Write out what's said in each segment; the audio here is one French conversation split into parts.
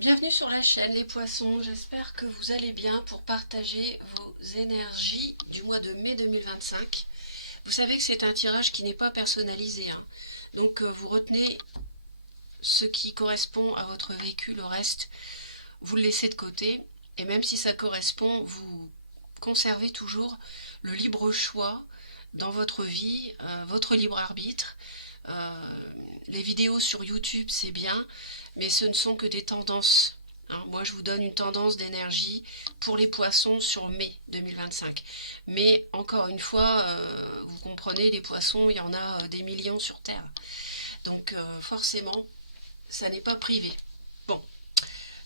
Bienvenue sur la chaîne Les Poissons, j'espère que vous allez bien pour partager vos énergies du mois de mai 2025. Vous savez que c'est un tirage qui n'est pas personnalisé, hein. Donc vous retenez ce qui correspond à votre vécu, le reste vous le laissez de côté. Et même si ça correspond, vous conservez toujours le libre choix dans votre vie, votre libre arbitre. Euh, les vidéos sur YouTube, c'est bien, mais ce ne sont que des tendances, hein. Moi, je vous donne une tendance d'énergie pour les poissons sur mai 2025. Mais encore une fois, vous comprenez, les poissons, il y en a des millions sur Terre. Donc forcément, ça n'est pas privé. Bon,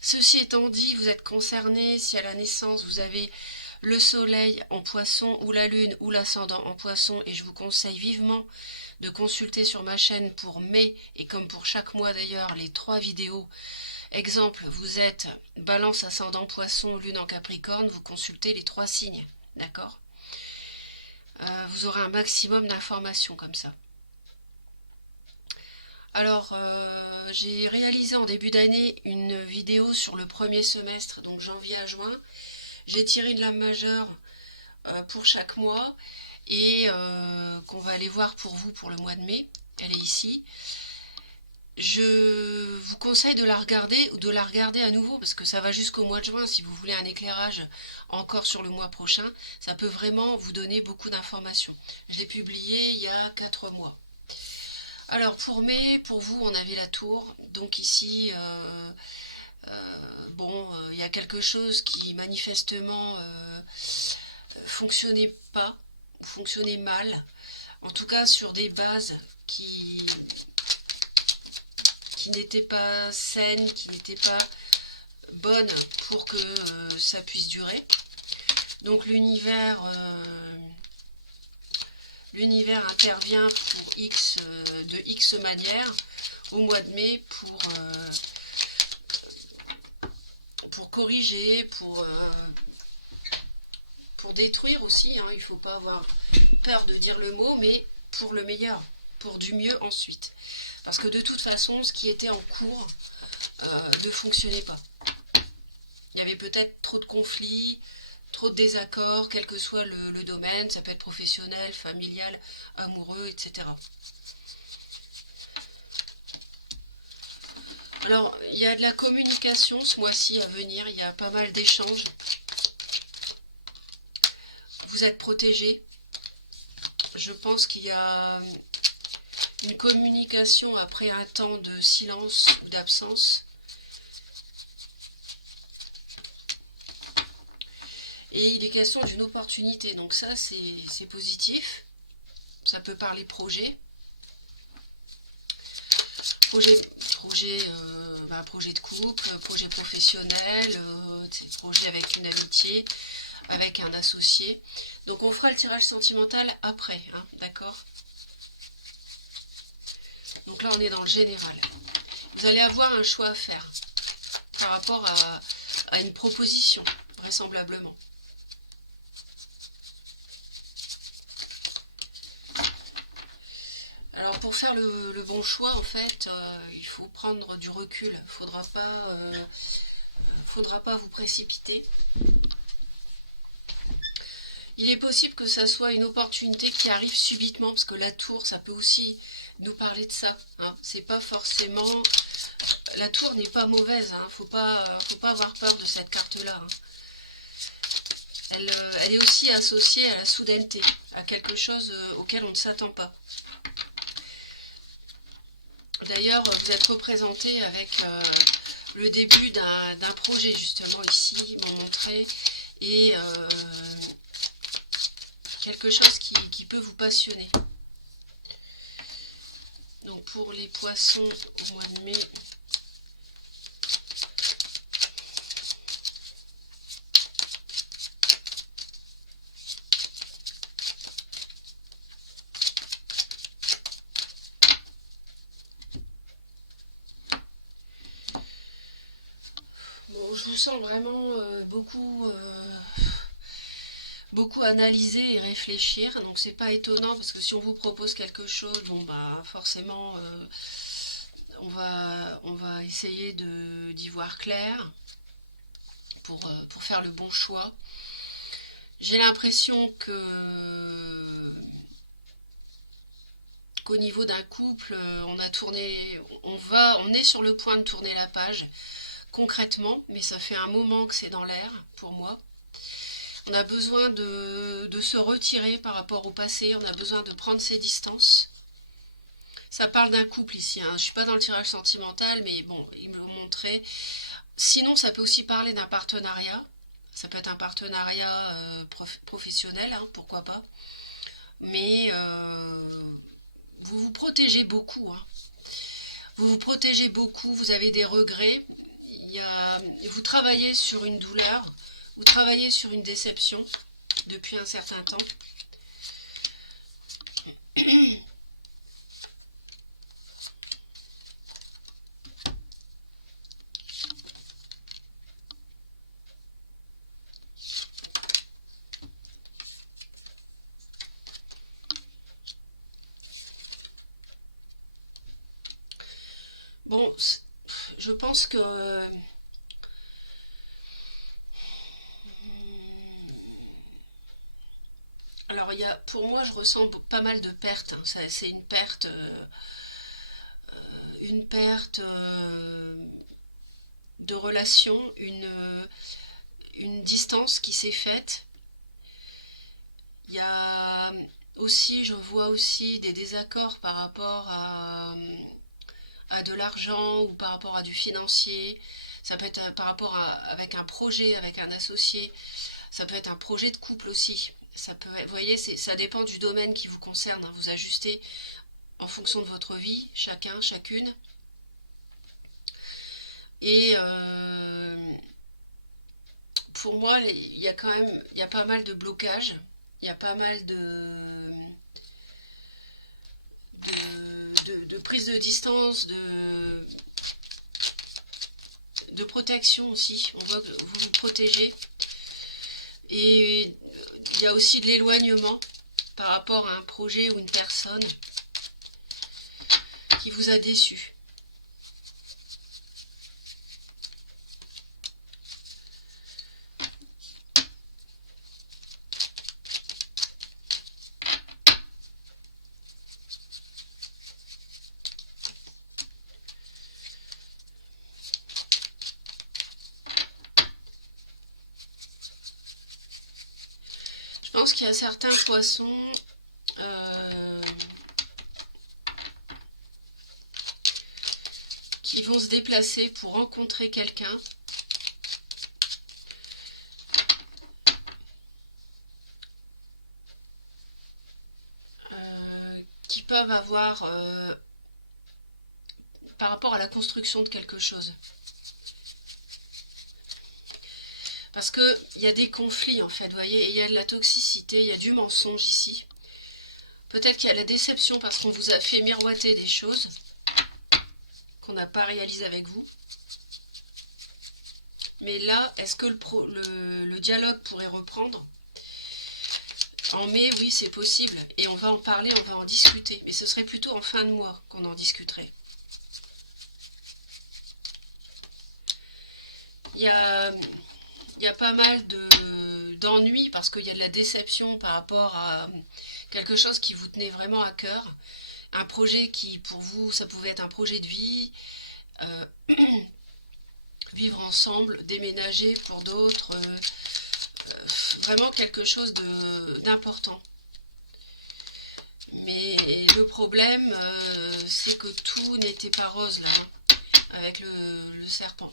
ceci étant dit, vous êtes concerné si à la naissance vous avez le soleil en poisson ou la lune ou l'ascendant en poisson, et je vous conseille vivement de consulter sur ma chaîne pour mai et comme pour chaque mois d'ailleurs les 3 vidéos. Exemple, vous êtes balance ascendant poisson, lune en capricorne, vous consultez les 3 signes, d'accord. Vous aurez un maximum d'informations comme ça. Alors, j'ai réalisé en début d'année une vidéo sur le premier semestre, donc janvier à juin. J'ai tiré une lame majeure pour chaque mois et qu'on va aller voir pour vous pour le mois de mai. Elle est ici. Je vous conseille de la regarder ou de la regarder à nouveau parce que ça va jusqu'au mois de juin. Si vous voulez un éclairage encore sur le mois prochain, ça peut vraiment vous donner beaucoup d'informations. Je l'ai publié il y a 4 mois. Alors pour mai, pour vous, on avait la tour. Donc ici, bon, il y a quelque chose qui manifestement fonctionnait pas ou fonctionnait mal. En tout cas sur des bases qui n'étaient pas saines, qui n'étaient pas bonnes pour que ça puisse durer. Donc l'univers intervient de X manières au mois de mai pour corriger, pour détruire aussi, hein. Il ne faut pas avoir peur de dire le mot, mais pour le meilleur, pour du mieux ensuite. Parce que de toute façon, ce qui était en cours ne fonctionnait pas. Il y avait peut-être trop de conflits, trop de désaccords, quel que soit le domaine, ça peut être professionnel, familial, amoureux, etc. Alors, il y a de la communication ce mois-ci à venir, il y a pas mal d'échanges. Vous êtes protégés. Je pense qu'il y a une communication après un temps de silence ou d'absence. Et il est question d'une opportunité, donc ça c'est positif. Ça peut parler projet. Projet de couple, projet professionnel, projet avec une amitié, avec un associé. Donc on fera le tirage sentimental après, hein, d'accord. Donc là on est dans le général. Vous allez avoir un choix à faire par rapport à une proposition, vraisemblablement. Alors pour faire le bon choix, en fait, il faut prendre du recul. Faudra pas vous précipiter. Il est possible que ça soit une opportunité qui arrive subitement, parce que la tour, ça peut aussi nous parler de ça, hein. C'est pas forcément... La tour n'est pas mauvaise, hein. Faut pas avoir peur de cette carte-là, hein. Elle est aussi associée à la soudaineté, à quelque chose auquel on ne s'attend pas. D'ailleurs, vous êtes représenté avec le début d'un projet, justement, ici, ils m'ont montré, et quelque chose qui peut vous passionner. Donc pour les poissons au mois de mai, bon, je vous sens vraiment beaucoup analyser et réfléchir. Donc c'est pas étonnant parce que si on vous propose quelque chose, bon bah forcément on va essayer d'y voir clair pour faire le bon choix. J'ai l'impression qu'au niveau d'un couple, on est sur le point de tourner la page concrètement, mais ça fait un moment que c'est dans l'air pour moi. On a besoin de se retirer par rapport au passé, on a besoin de prendre ses distances. Ça parle d'un couple ici, hein. Je ne suis pas dans le tirage sentimental, mais bon, il me le montrait. Sinon, ça peut aussi parler d'un partenariat. Ça peut être un partenariat professionnel, hein, pourquoi pas. Mais vous vous protégez beaucoup, hein. Vous vous protégez beaucoup, vous avez des regrets. Vous travaillez sur une douleur, vous travaillez sur une déception depuis un certain temps. Bon, je pense que alors pour moi, je ressens pas mal de pertes, hein. C'est une perte de relation, une distance qui s'est faite. Il y a aussi, je vois aussi des désaccords par rapport à de l'argent ou par rapport à du financier. Ça peut être avec un projet, avec un associé. Ça peut être un projet de couple aussi. Vous voyez, ça dépend du domaine qui vous concerne, hein. Vous ajustez en fonction de votre vie, chacun, chacune. Et pour moi, il y a pas mal de blocages. Il y a pas mal de prise de distance, de protection aussi. On voit que vous vous protégez. Et il y a aussi de l'éloignement par rapport à un projet ou une personne qui vous a déçu. Je pense qu'il y a certains poissons qui vont se déplacer pour rencontrer quelqu'un. Qui peuvent avoir par rapport à la construction de quelque chose. Parce qu'il y a des conflits en fait, vous voyez, et il y a de la toxicité, il y a du mensonge ici. Peut-être qu'il y a la déception parce qu'on vous a fait miroiter des choses qu'on n'a pas réalisées avec vous. Mais là, est-ce que le dialogue pourrait reprendre? En mai, oui, c'est possible. Et on va en parler, on va en discuter. Mais ce serait plutôt en fin de mois qu'on en discuterait. Il y a pas mal d'ennuis parce qu'il y a de la déception par rapport à quelque chose qui vous tenait vraiment à cœur. Un projet qui, pour vous, ça pouvait être un projet de vie. Vivre ensemble, déménager pour d'autres. Vraiment quelque chose d'important. Mais le problème, c'est que tout n'était pas rose là, hein, avec le serpent.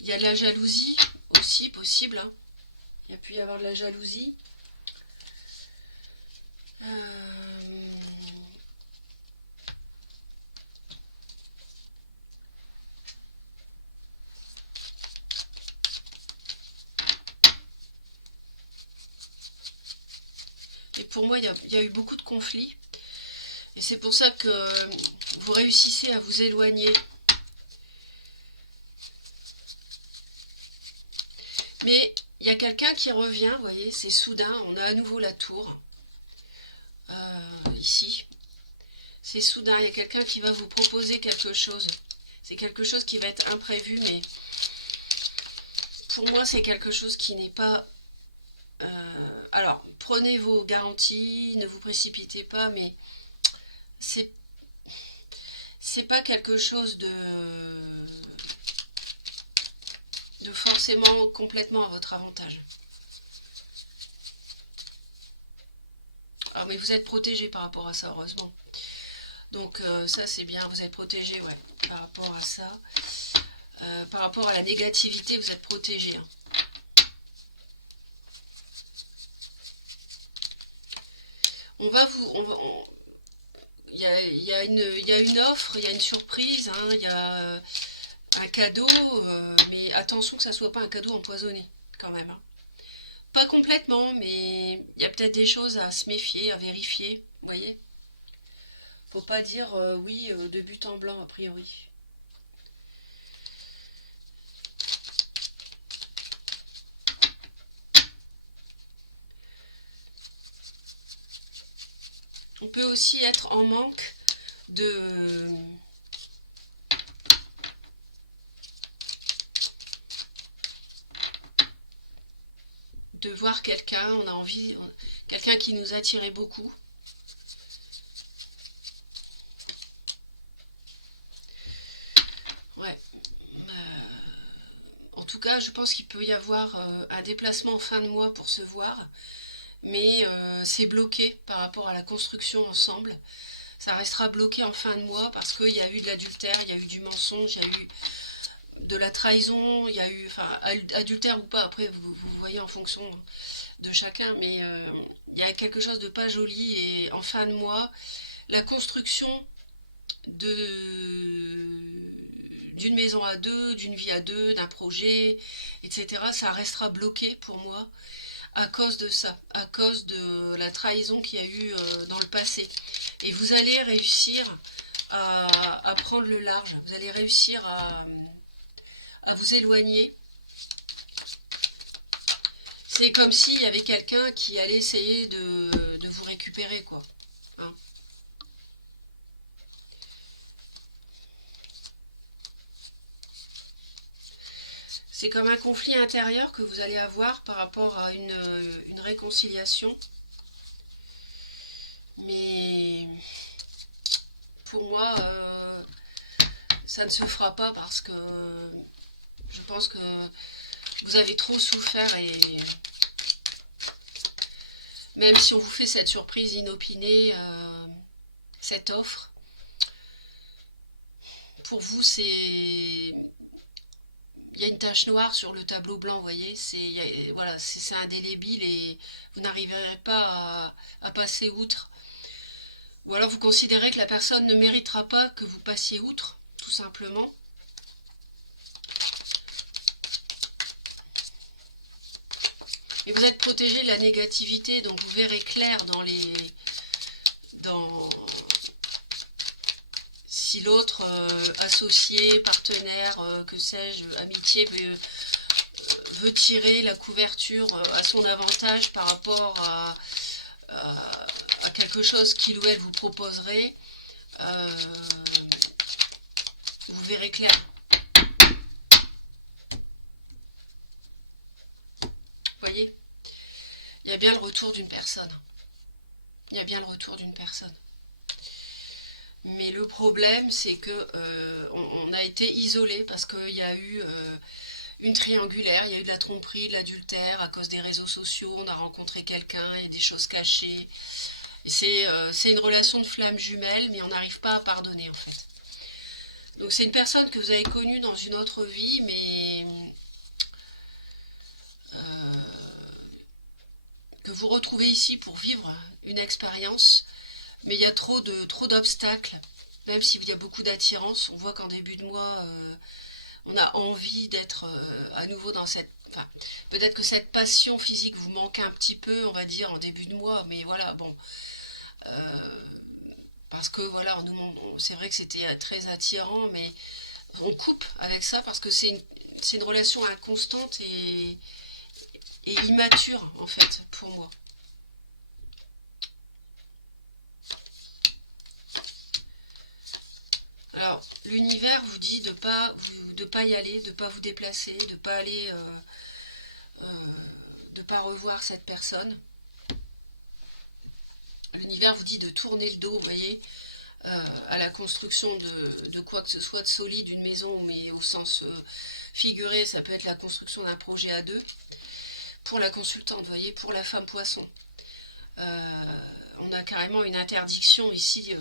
Il y a de la jalousie aussi possible, hein. Il y a pu y avoir de la jalousie. Et pour moi, il y a eu beaucoup de conflits. Et c'est pour ça que vous réussissez à vous éloigner. Mais il y a quelqu'un qui revient, vous voyez, c'est soudain, on a à nouveau la tour, ici. C'est soudain, il y a quelqu'un qui va vous proposer quelque chose. C'est quelque chose qui va être imprévu, mais pour moi, c'est quelque chose qui n'est pas... alors, prenez vos garanties, ne vous précipitez pas, mais c'est pas quelque chose de forcément complètement à votre avantage. Alors, mais vous êtes protégé par rapport à ça, heureusement. Donc ça c'est bien, vous êtes protégé, ouais, par rapport à ça. Par rapport à la négativité, vous êtes protégé. Hein. On va vous... il y a une offre, il y a une surprise, hein, il y a un cadeau, mais attention que ça soit pas un cadeau empoisonné, quand même. Hein. Pas complètement, mais il y a peut-être des choses à se méfier, à vérifier, vous voyez. Faut pas dire oui de but en blanc, a priori. On peut aussi être en manque de voir quelqu'un, on a envie, quelqu'un qui nous attirait beaucoup. Ouais. En tout cas, je pense qu'il peut y avoir un déplacement en fin de mois pour se voir, mais c'est bloqué par rapport à la construction ensemble. Ça restera bloqué en fin de mois parce qu'il y a eu de l'adultère, il y a eu du mensonge, il y a eu de la trahison, il y a eu, enfin, adultère ou pas, après vous voyez en fonction de chacun, mais il y a quelque chose de pas joli et en fin de mois, la construction d'une maison à deux, d'une vie à deux, d'un projet, etc., ça restera bloqué pour moi à cause de ça, à cause de la trahison qu'il y a eu dans le passé. Et vous allez réussir à prendre le large, vous allez réussir à vous éloigner. C'est comme s'il y avait quelqu'un qui allait essayer de vous récupérer, quoi. Hein. C'est comme un conflit intérieur que vous allez avoir par rapport à une réconciliation. Mais pour moi, ça ne se fera pas parce que je pense que vous avez trop souffert et même si on vous fait cette surprise inopinée, cette offre, pour vous c'est... Il y a une tache noire sur le tableau blanc, vous voyez, voilà, c'est indélébile et vous n'arriverez pas à passer outre. Ou alors vous considérez que la personne ne méritera pas que vous passiez outre, tout simplement. Mais vous êtes protégé de la négativité, donc vous verrez clair si l'autre associé, partenaire, que sais-je, amitié veut tirer la couverture à son avantage par rapport à quelque chose qu'il ou elle vous proposerait, vous verrez clair. Vous voyez, il y a bien le retour d'une personne. Il y a bien le retour d'une personne. Mais le problème, c'est que on a été isolé parce qu'il y a eu une triangulaire, il y a eu de la tromperie, de l'adultère à cause des réseaux sociaux, on a rencontré quelqu'un et des choses cachées. Et c'est une relation de flamme jumelle, mais on n'arrive pas à pardonner en fait. Donc c'est une personne que vous avez connue dans une autre vie, mais que vous retrouvez ici pour vivre une expérience. Mais il y a trop d'obstacles, même s'il y a beaucoup d'attirance. On voit qu'en début de mois, on a envie d'être à nouveau dans cette... Enfin, peut-être que cette passion physique vous manque un petit peu, on va dire, en début de mois, mais voilà, bon. Parce que voilà, c'est vrai que c'était très attirant, mais on coupe avec ça parce que c'est une relation inconstante et immature, en fait, pour moi. Alors, l'univers vous dit de pas y aller, de pas vous déplacer, de pas aller, de pas revoir cette personne. L'univers vous dit de tourner le dos, vous voyez, à la construction de quoi que ce soit de solide, une maison, mais au sens figuré, ça peut être la construction d'un projet à deux. Pour la consultante, vous voyez, pour la femme poisson. On a carrément une interdiction ici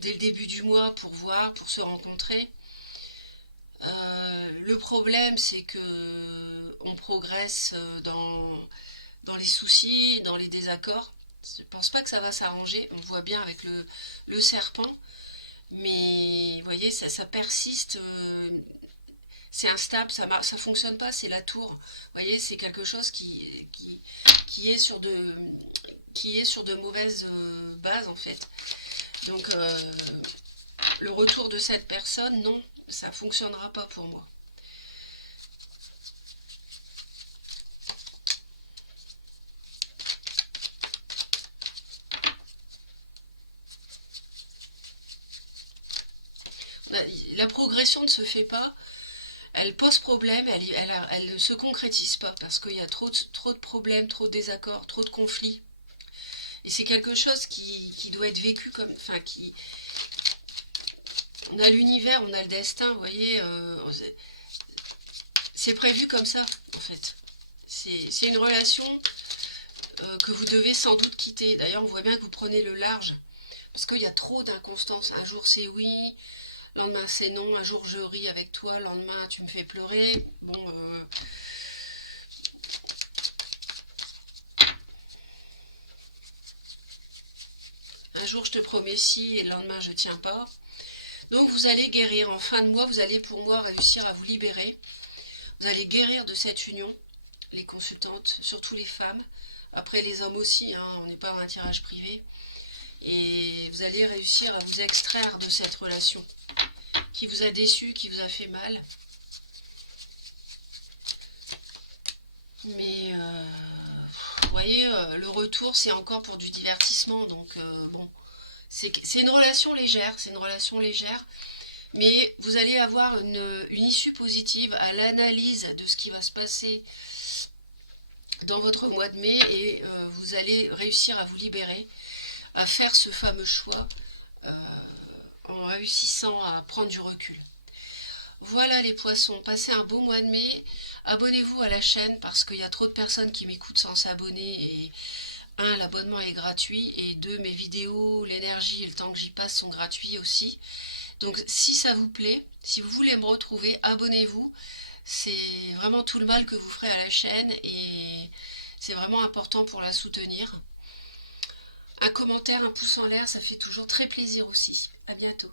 dès le début du mois pour voir, pour se rencontrer. Le problème, c'est que on progresse dans les soucis, dans les désaccords. Je ne pense pas que ça va s'arranger. On voit bien avec le serpent, mais vous voyez, ça persiste. C'est instable, ça fonctionne pas. C'est la tour. Vous voyez, c'est quelque chose qui est sur de mauvaises bases en fait. Donc le retour de cette personne, non, ça fonctionnera pas pour moi. La progression ne se fait pas, elle pose problème, elle ne se concrétise pas parce qu'il y a trop de problèmes, trop de désaccords, trop de conflits. Et c'est quelque chose qui doit être vécu comme, enfin, on a l'univers, on a le destin, vous voyez, c'est prévu comme ça, en fait. C'est une relation que vous devez sans doute quitter. D'ailleurs, on voit bien que vous prenez le large, parce qu'il y a trop d'inconstances. Un jour c'est oui, le lendemain c'est non, un jour je ris avec toi, le lendemain tu me fais pleurer. Bon, un jour je te promets si et le lendemain je tiens pas. Donc vous allez guérir. En fin de mois, vous allez pour moi réussir à vous libérer. Vous allez guérir de cette union, les consultantes, surtout les femmes. Après les hommes aussi, hein, on n'est pas un tirage privé. Et vous allez réussir à vous extraire de cette relation qui vous a déçu, qui vous a fait mal. Mais vous voyez, le retour c'est encore pour du divertissement. Donc bon, c'est une relation légère, c'est une relation légère. Mais vous allez avoir une issue positive à l'analyse de ce qui va se passer dans votre mois de mai et vous allez réussir à vous libérer, à faire ce fameux choix en réussissant à prendre du recul. Voilà les poissons, passez un beau mois de mai. Abonnez-vous à la chaîne parce qu'il y a trop de personnes qui m'écoutent sans s'abonner et un, l'abonnement est gratuit et deux, mes vidéos, l'énergie et le temps que j'y passe sont gratuits aussi. Donc si ça vous plaît, si vous voulez me retrouver, abonnez-vous. C'est vraiment tout le mal que vous ferez à la chaîne et c'est vraiment important pour la soutenir. Un commentaire, un pouce en l'air, ça fait toujours très plaisir aussi. À bientôt.